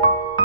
Bell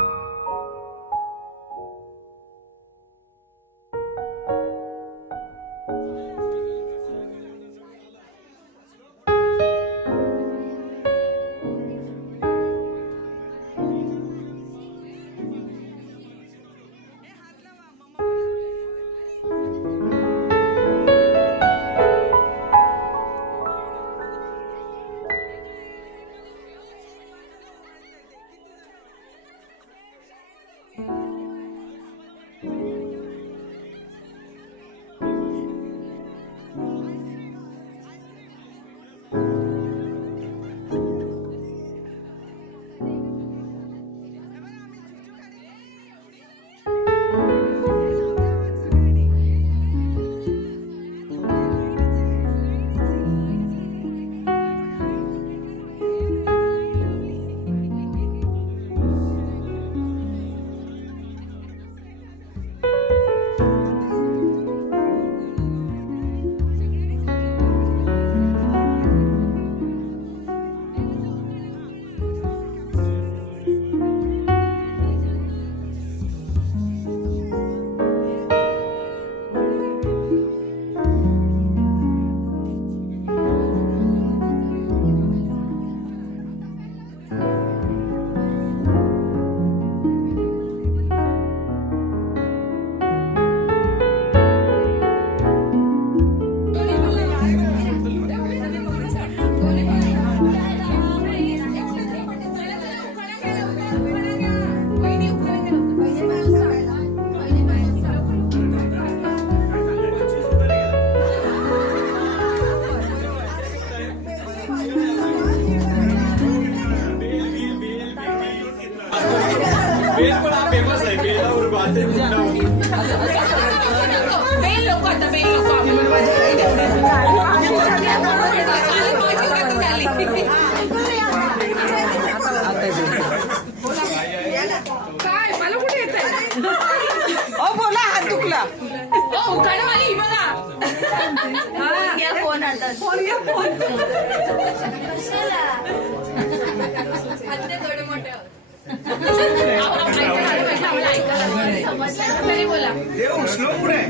देव श्लोक कुठे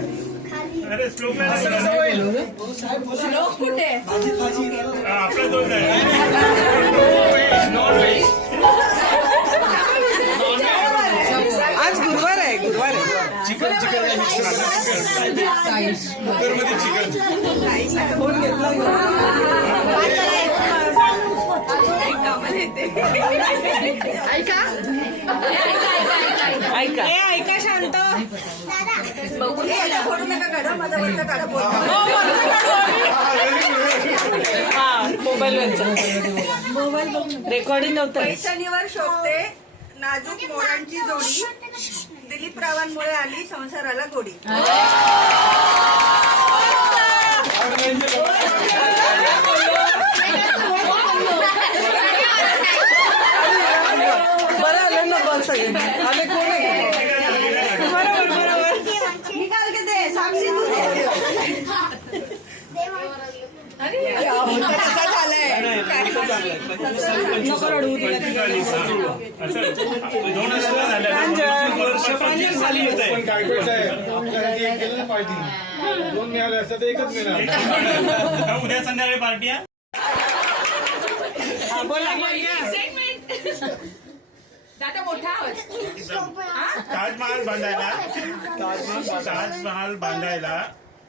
अरे श्लोक कुठे आपला दोन आज गुरुवार आहे गुरुवार आहे. चिकन चिकन कुकरमध्ये चिकन. फोन घेतला. ऐका. ऐका. ऐका शांत. हा मोबाईल रेकॉर्डिंग नव्हतं. पैठणीवर शोभते नाजूक मोरांची जोडी. दिलीप रावांमुळे आली संसाराला गोडी बरं आलं ना बघ सगळे आले कोण आहे बरोबर बरोबर निकाल के दे साक्षी तू दे कसा झालाय नको रडवू तिला. दोन हजार झाले वर्ष पंचवीस साली येत आहे पण काय काय साहेब आपल्याला एक केलं ना पार्टी. दोन मिळाले असतं तर एकच मिळालं उद्या संध्याकाळी पार्टी आहे? हा, बोला. दादा मोठा आवाज. ताजमहाल बांधायला. ताजमहाल बांधायला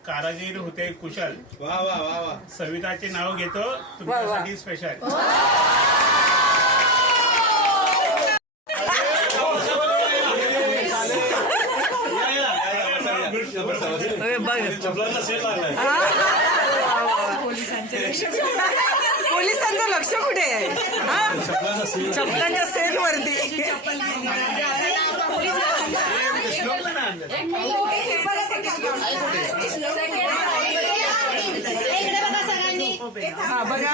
कारागीर होते कुशल. वा वा वा वा. सविताचे नाव घेतो. तुमच्यासाठी स्पेशल अरे बघ पोलिसांचं लक्ष कुठे आहे हा? चपलांच्या सेल वरती हा बघा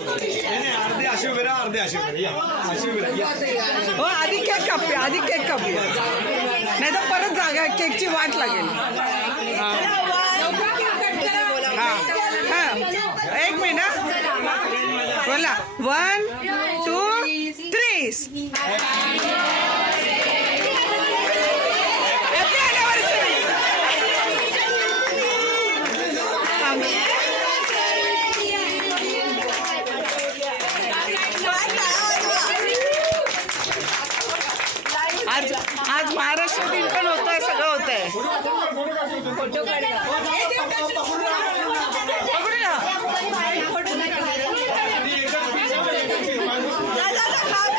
अर्धे असे उभे राहा अर्धे असे उभे राहा. या असे उभे राहा. हो आधी केक कापूया आधी केक कापूया नाही तर परत जागा केकची वाट लागेल हा हा एक मिनिट बोला one two three happy anniversary आज आज महाराष्ट्र दिन पण होत आहे सगळं होत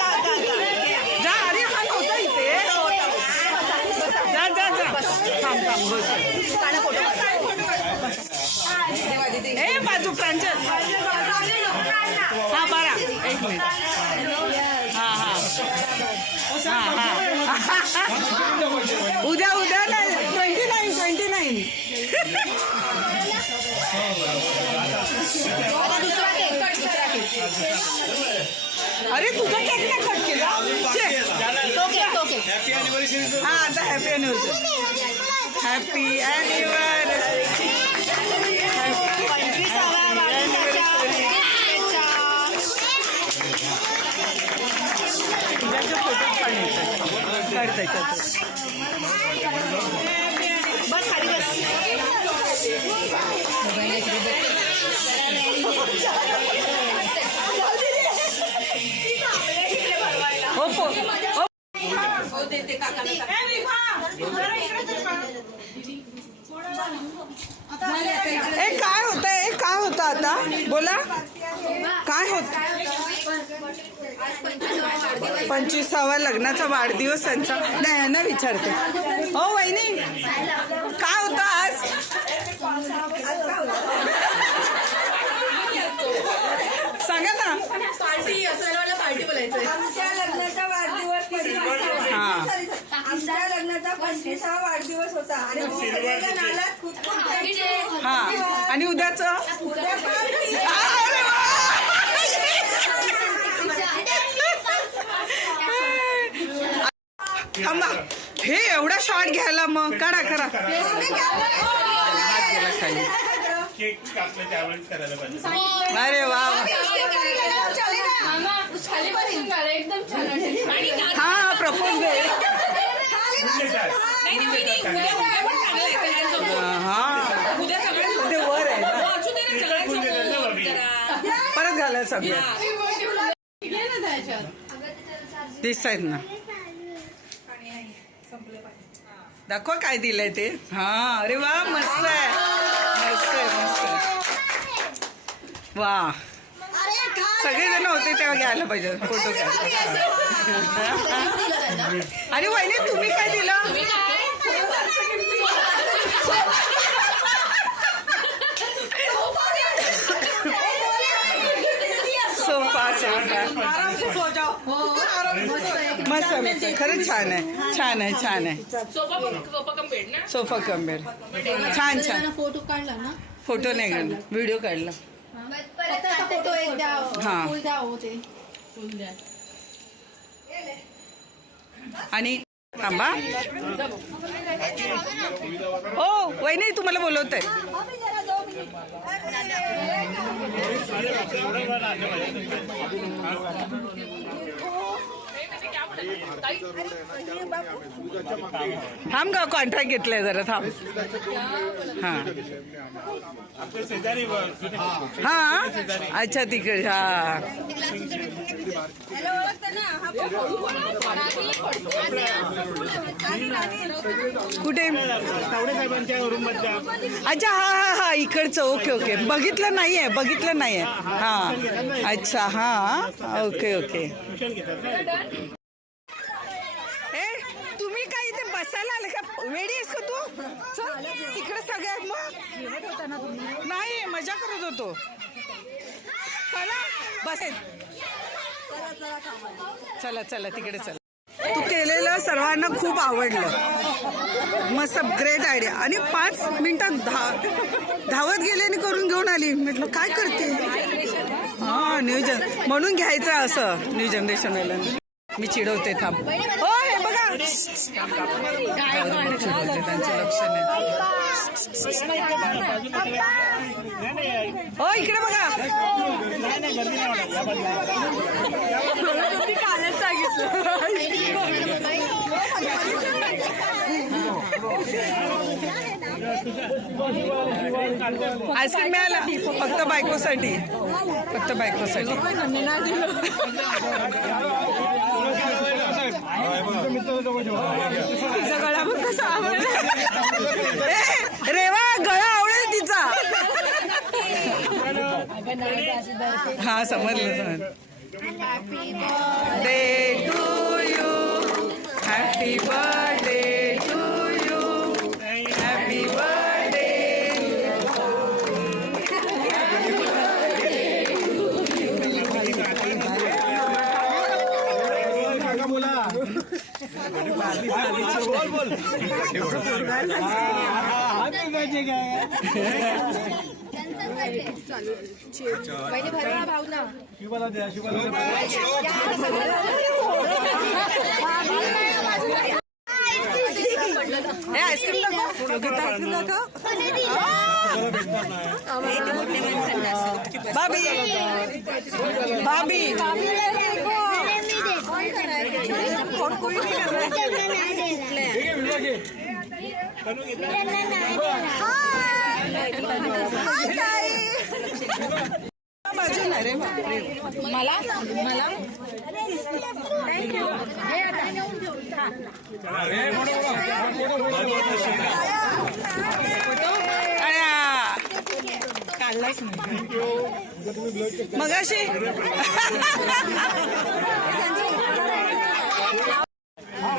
जा अरे हा इथे जा जा जा थांब थांब बस ए बाजू प्रांजल हा. एक मिनिट हा हा. हा हा उद्या उद्या अरे तुझा केक नाही कट केला? छे. हॅपी अॅनिव्हर्सरी हा आता हॅपी अॅनिव्हर्सरी हॅपी अॅनिव्हर्सरी येतात ए काय होत आहे काय होतं आता? बोला. काय होत? पंचवीसावा लग्नाचा वाढदिवस त्यांचा. नाही यांना विचारते. हो वहिनी. काय होतं आज? सांगा ना. पार्टी बोलायचं आमच्या लग्नाचा वाढदिवस कधी हा. वाढदिवस होता आणि खूप खूप. हा. आणि उद्याच? उद्या party. थांबा. हे एवढा शॉट घ्यायला मग. करा करा. हात गेला खाली केक कापलं त्यावेळेस करायला पाहिजे अरे वा वा. खाली बसून काढा, एकदम छान वाटेल. आणि का- हा प्रपोज हा ते वर आहे ना. परत घाला सगळं. दिसत आहेत ना दाखवा काय दिलंय ते हा अरे वा मस्त आहे मस्त आहे मस्त आहे वा सगळेजण होते तेव्हा घ्यायला पाहिजे फोटो आणि वहिनी तुम्ही काय दिलं? तुम्ही काय? सोफा सोफा मस्त मस्त. खरंच छान आहे. छान आहे छान आहे. सोफा पण- सोफा कम बेड छान छान. फोटो काढला ना फोटो नाही काढला. व्हिडिओ काढला. असा फोटो एक द्या हा. फुल द्या हो ते. आणि थांबा. हो वहिनी तुम्हाला बोलवत. आहे थांब का कॉन्ट्रॅक्ट घेतलंय जरा थांब. हा. हा अच्छा तिकडे हा. कुठे? अच्छा हा हा हा इकडचं ओके ओके. बघितलं नाहीये बघितलं नाहीये. हा. अच्छा हा ओके ओके ट्युशन घेतात ना ए तुम्ही काय इथे बसायला आले का वेडी आहेस का मग? नाही मजा करत होतो. चला बसेल चला चला तिकडे चला. तू केलेलं सर्वांना खूप आवडलं. मस्त ग्रेट आयडिया आणि पाच मिनिटात धा धावत गेले आणि करून घेऊन आली. म्हटलं काय करते? हा न्यू जन म्हणून घ्यायचं असं न्यू जनरेशन वाल्यांना. मी चिडवते थांब. हो हो इकडे बघा. कालच सांगितलं आईस्क्रीम मिळाला. फक्त बायकोसाठी. फक्त बायकोसाठी. तिचा गळा पण कसा आवडला रेवा गळा आवडेल तिचा. हा समजलं समजलं. Day to you happy birthday शिवाला द्या शिवाला ए आईस्क्रीम मला मला काढलाच नाही मगाशी.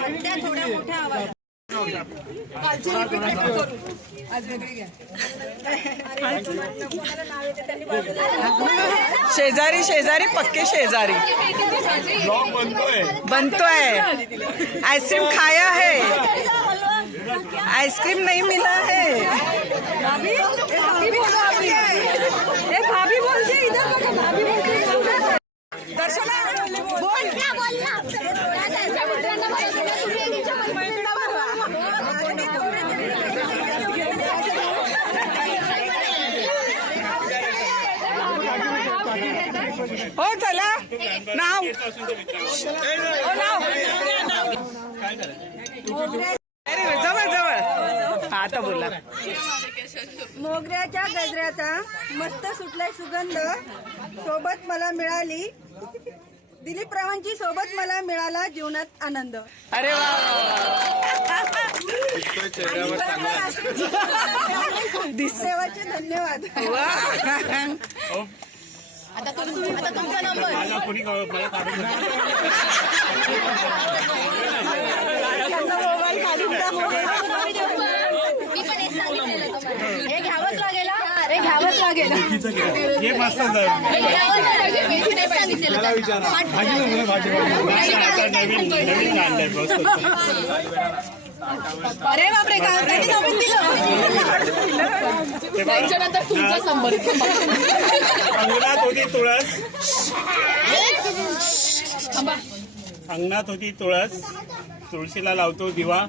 थोड्या मोठ्या आवाज कालची नको करू. आज वेगळी घ्या. शेजारी शेजारी पक्के शेजारी. बनतोय. आइसक्रीम खाया है. आइसक्रीम नहीं मिला है भाभी भाभी बोलो अभी ए भाभी बोलते इधर बघा भाभी बोलते दर्शना बोल हो चला नाव हो नाव अरे जवळ जवळ हा, आता बोला मोगऱ्याच्या गजऱ्याचा मस्त सुटलाय सुगंध सोबत मला मिळाली. दिलीप रावांची सोबत मला मिळाला जीवनात आनंद. अरे वा देवाचे धन्यवाद. आता तुमचा नंबर मी पण एक सांगितलेलं तुम्हाला. हे घ्यावंच लागेल हा. हे घ्यावंच लागेल हे मस्त झालं. हे घ्यावंच लागेल. मी पण एक सांगितलेलं त्यांना. भाजी म्हणून भाजी भाजी आता नवीन अरे बापरे काय त्यांनी नवीन दिलं? त्यांच्यानंतर तुमचा संपर्क. अंगणात होती तुळस. अंगणात होती तुळस. तुळशीला लावतो दिवा.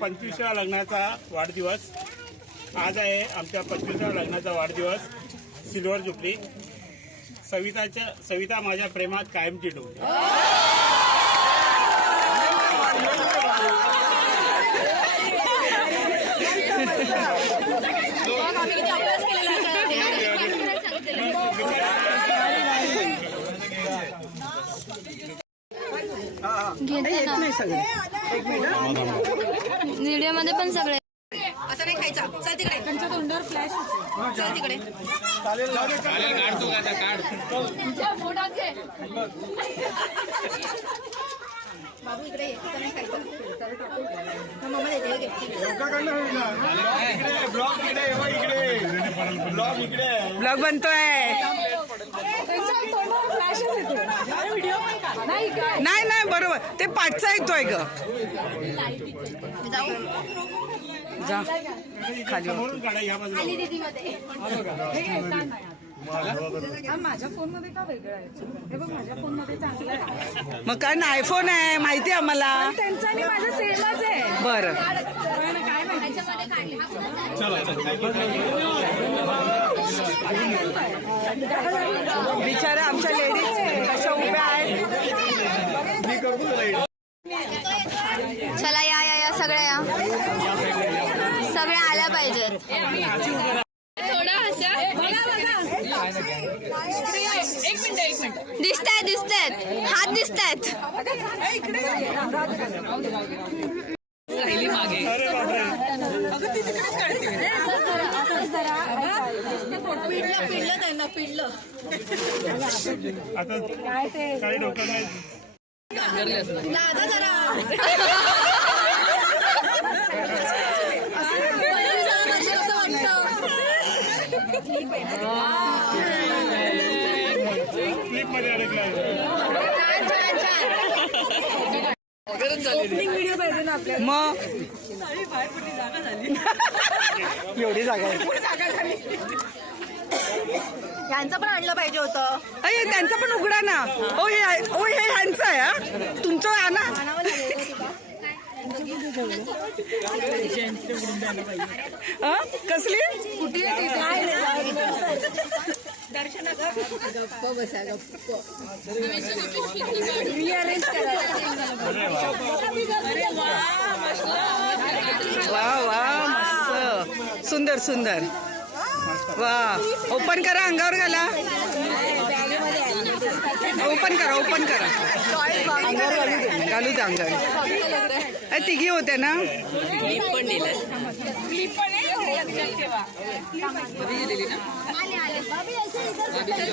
पंचवीसव्या लग्नाचा वाढदिवस. आज आहे आमच्या पंचवीसव्या लग्नाचा वाढदिवस. सिल्वर जुपली सविताच्या सविता माझ्या प्रेमात कायमची डोंगली घेत नाही सगळे. एक मिनिट व्हिडिओमध्ये पण सगळे. असं नाही खायचं. चल तिकडे. त्यांच्या तोंडावर फ्लॅश चल तिकडे. बाबू इकडे ये. असं नाही खायचं. मग मम्मा देते, घे. इकडे ब्लॉग इकडे इकडे ब्लॉग इकडे ब्लॉग बनतोय नाही नाही बरोबर. ते पाठचा येतोय ग. जा. खाली हो. समोरून काढा या बाजूला माझ्या फोनमध्ये का वेगळं आहे? हे बघ माझ्या फोनमध्ये चांगलं आहे. मग काय ना आयफोन आहे माहिती आहे आम्हाला. त्यांचा आणि माझा सेमच आहे. बरं. काय माहिती? बिचारा आमच्या लेडीज कशा उभ्या आहेत चला या या या सगळ्या या सगळ्या आल्या पाहिजेत एक मिनिट एक मिनिट. दिसतायत दिसतायत. हात दिसतायत. राहिली मागे पिडलं पिडलं त्यांना पिडलं काही डोकं नाही. दादा जरा म्हणजे कसं वाटतं क्लिप मध्ये अडकला व्हिडिओ पाहिजे ना आपल्याला. मग? एवढी जागा यांचं पण आणलं पाहिजे होतं. अय त्यांचा पण उघडा ना. ओ हे ओ हे ह्यांचं आहे वा वा मस्त. सुंदर सुंदर. वा. ओपन करा अंगावर घाला ओपन करा. ओपन करा अंगावर घालू द्या अंगावर. तिघी होत्या ना? त्यांनी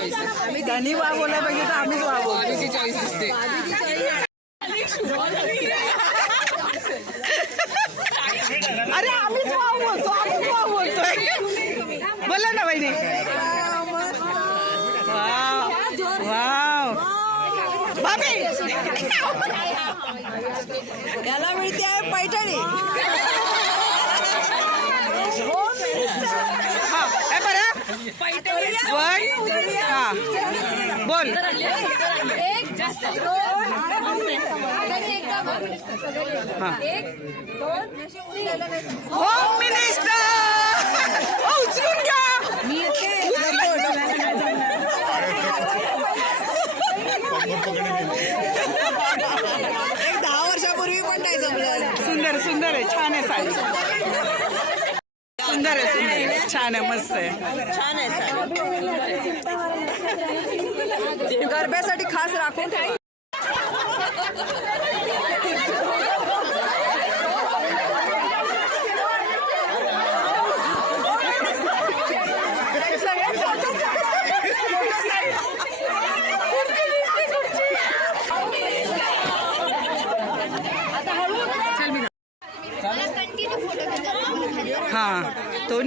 बोला पाहिजे तर आम्हीच वा बोलतो. बाबीची चॉईस दिसते अरे आम्हीच वा बोलतो आम्हीच वा बोलतोय बोला ना बहिणी वाव वाव बाबी याला मिळते आहे पैठणी हा ए बरं वन हा बोल हा होम मिनिस्टर उचलून घ्या दहा वर्षापूर्वी पण नाही जमलं सुंदर सुंदर आहे छान आहे साडी. सुंदर आहे सुंदर आहे. छान आहे मस्त आहे. छान आहे गरब्यासाठी खास राखून ठेवा.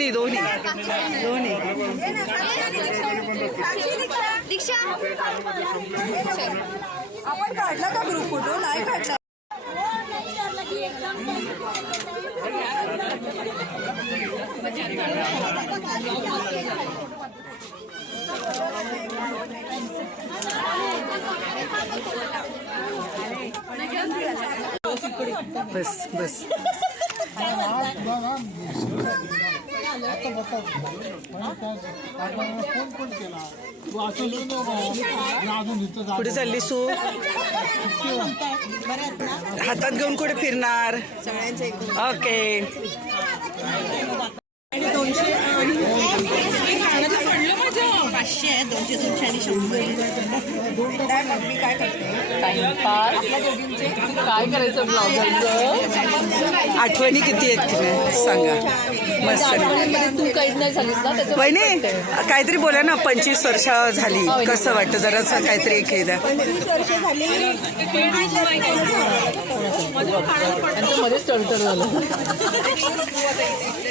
दोन्ही दोन्ही. दोन्ही. आपण काढला का ग्रुप फोटो नाही काढला. बस बस. कुठे चालली सू. हातात घेऊन कुठे फिरणार? ओके. पडलं माझं आहे दोनशे दोनशे आणि शंभर काय काय टाइमपास काय करायचं आठवणी किती आहेत की नाही सांगा. मस्त. वहिनी काहीतरी बोला ना पंचवीस वर्ष झाली. कसं वाटतं? जराच काहीतरी एक हे द्या.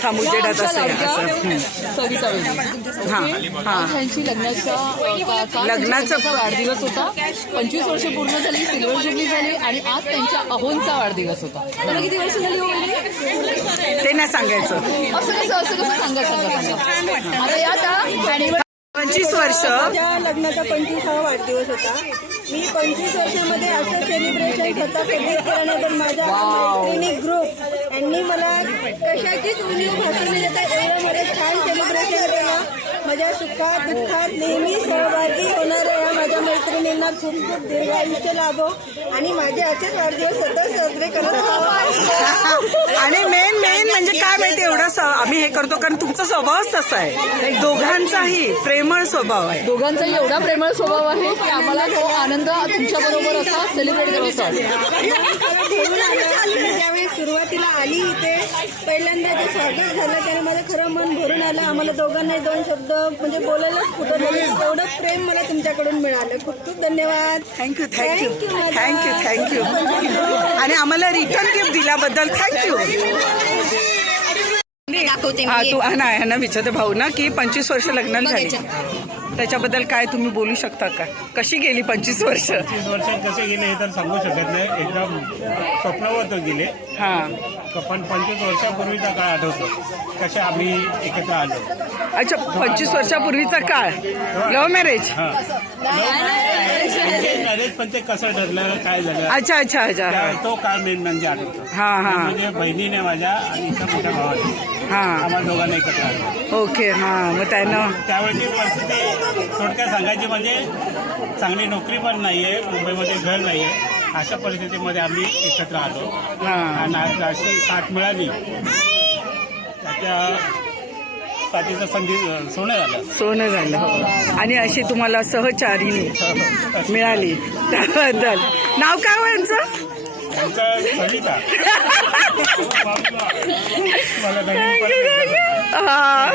हा मुजेडात असं. हं. हा? हा. लग्नाचा वाढदिवस होता. पंचवीस वर्ष पूर्ण झाली सिल्वर जुबली झाली आणि आज त्यांच्या अहोंचा वाढदिवस होता. किती वर्ष झाली हो? ते नाही सांगायचं. असं कसं असं कसं सांगा सांगा सांगा आता या त्या anniversary पंचवीस वर्ष. माझ्या लग्नाचा पंचवीसावा वाढदिवस होता. मी पंचवीस वर्षामध्ये असं सेलिब्रेशन स्वतः कधीच केलं नाही पण माझ्या मैत्रिणी ग्रुप यांनी मला कशाचीच उणीव भासू न देता एवढं छान सेलिब्रेशन केलं. माझ्या सुखात दुःखात नेहमी सहभागी होणाऱ्या या माझ्या मैत्रिणींना खूप खूप दीर्घ आयुष्य लाभो. आणि माझे असेच वाढदिवस सतत साजरे करत राहावं. आणि मेन मेन म्हणजे स- आम्ही हे करतो कारण तुमचा स्वभावच तसा आहे. दोघांचाही प्रेमळ स्वभाव आहे. दोघांचाही एवढा प्रेमळ स्वभाव आहे की आम्हाला तो आनंद तुमच्या बरोबर असा सेलिब्रेट करायचा ज्यावेळी सुरुवातीला आली इथे पहिल्यांदा जे स्वागत झालं त्याने माझं खरं मन भरून आलं. आम्हाला दोघांना दोन शब्द म्हणजे बोलायलाच नाही. एवढं प्रेम मला तुमच्याकडून मिळालं. खूप खूप धन्यवाद. Thank you thank you. थँक्यू थँक्यू आणि आम्हाला रिटर्न गिफ्ट दिल्याबद्दल थँक्यू दाखवते हा मी तू हा ना ह्यांना विचारते भाऊ ना की पंचवीस वर्ष लग्नाला झाली. त्याच्याबद्दल काय तुम्ही बोलू शकता का? कशी गेली पंचवीस वर्ष? तीस वर्षात कसे गेले हे तर सांगू शकत नाही. एकदम स्वप्नवत गेले. हा. पण पंचवीस वर्षापूर्वीचा काळ आठवतो. कसे आम्ही एकत्र आलो. अच्छा पंचवीस वर्षापूर्वीचा काळ. लव्ह मॅरेज हा. मॅरेज पण ते कसं ठरलं काय झालं. अच्छा अच्छा अच्छा. त्या- तो काळ मेन म्हणजे आठवतो. हा हा. म्हणजे बहिणीने माझ्या आणि इथं मोठ्या भावाने हा. आम्हाला दोघांना एकत्र आलो ओके हा. मग त्यानं त्यावेळची परिस्थिती थोडक्यात सांगायची म्हणजे चांगली नोकरी पण नाहीये मुंबईमध्ये घर नाहीये. अशा परिस्थितीमध्ये आम्ही एकत्र आलो. हा. आणि आज अशी साथ मिळाली. त्याच्या साथीचं संधी सोनं झालं. सोनं झालं. आणि अशी तुम्हाला सहचारिणी मिळाली. त्याबद्दल नाव काय हो यांचं? त्यांचा सविता मला नवीन परत हा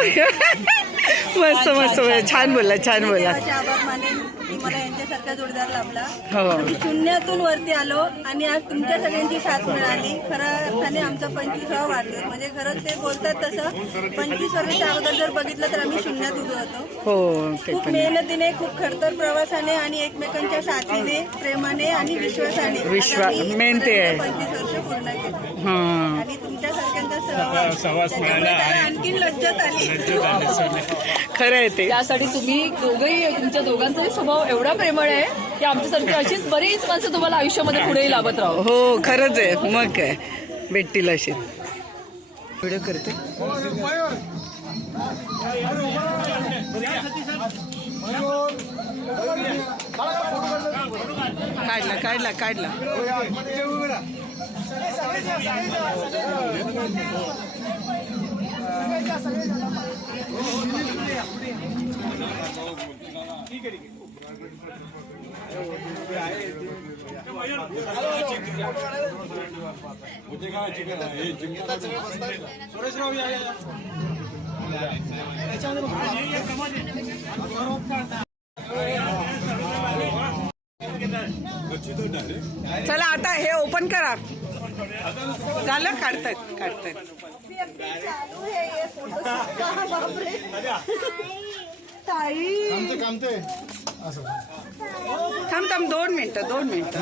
मस्त मस्त छान बोलला छान बोलला देवाचे आभार मानेन की मला यांच्यासारखा जोडदार लाभला. हो. मी शून्यातून वरती आलो आणि आज तुमच्या सगळ्यांची साथ मिळाली. खऱ्या अर्थाने आमचा पंचवीसावा वाढदिवस. म्हणजे खरंच ते बोलतात तसं पंचवीस वर्षाच्या अगोदर जर बघितलं तर आम्ही शून्यात उभे होतो. हो ते खूप पण मेहनतीने खूप खडतर प्रवासाने आणि एकमेकांच्या साथीने प्रेमाने आणि विश्वासाने. विश्वा- आज आम्ही मेन ते आहे. पंचवीस वर्ष पूर्ण केली. हा आणि तुमच्या सहवास मिळाला. आणखीन लज्जत आली. लज्जत आली सोने. खरं आहे ते. त्यासाठी तुम्ही दोघंही तुमच्या दोघांचाही स्वभाव एवढा प्रेमळ आहे की आमच्यासारखी अशीच बरीच माणसं तुम्हाला आयुष्यामध्ये पुढेही लाभत राहो हो खरंच आहे. मग काय. भेटतील अशी व्हिडिओ करते. काढला काढला काढला. चला आता हे ओपन करा झालं काढतायत काढतायत चालू है ये फोटो बापरे ताई कामते कामते असं थांब थांब दोन मिनिटं दोन मिनिटं.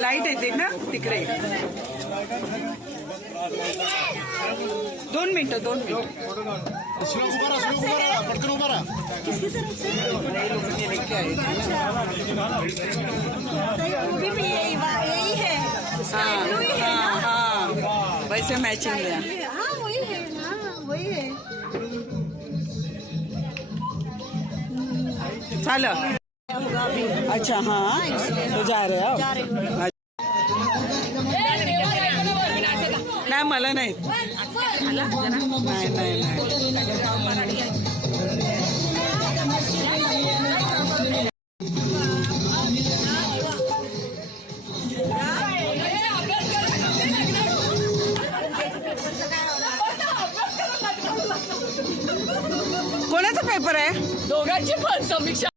लाइट येते ना? तिकडे दोन मिनिटं दोन मिनिटं. स्लो उभा राहा स्लो उभा राहा पटकन उभा राहा. भी भी यही वा- यही है। हाँ ब्लू ही है हाँ हाँ वैसे मैचिंग लिया हाँ। वही है ना वही है। झालं अच्छा हाँ तो जा रहे हो। नाही मला नाही. नाही नाही नाही कोणाचा पेपर आहे? दोघांची पण समीक्षा.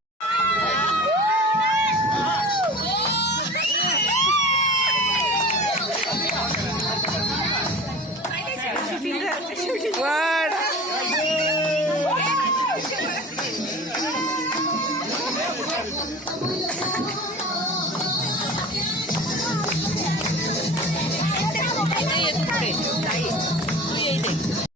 morning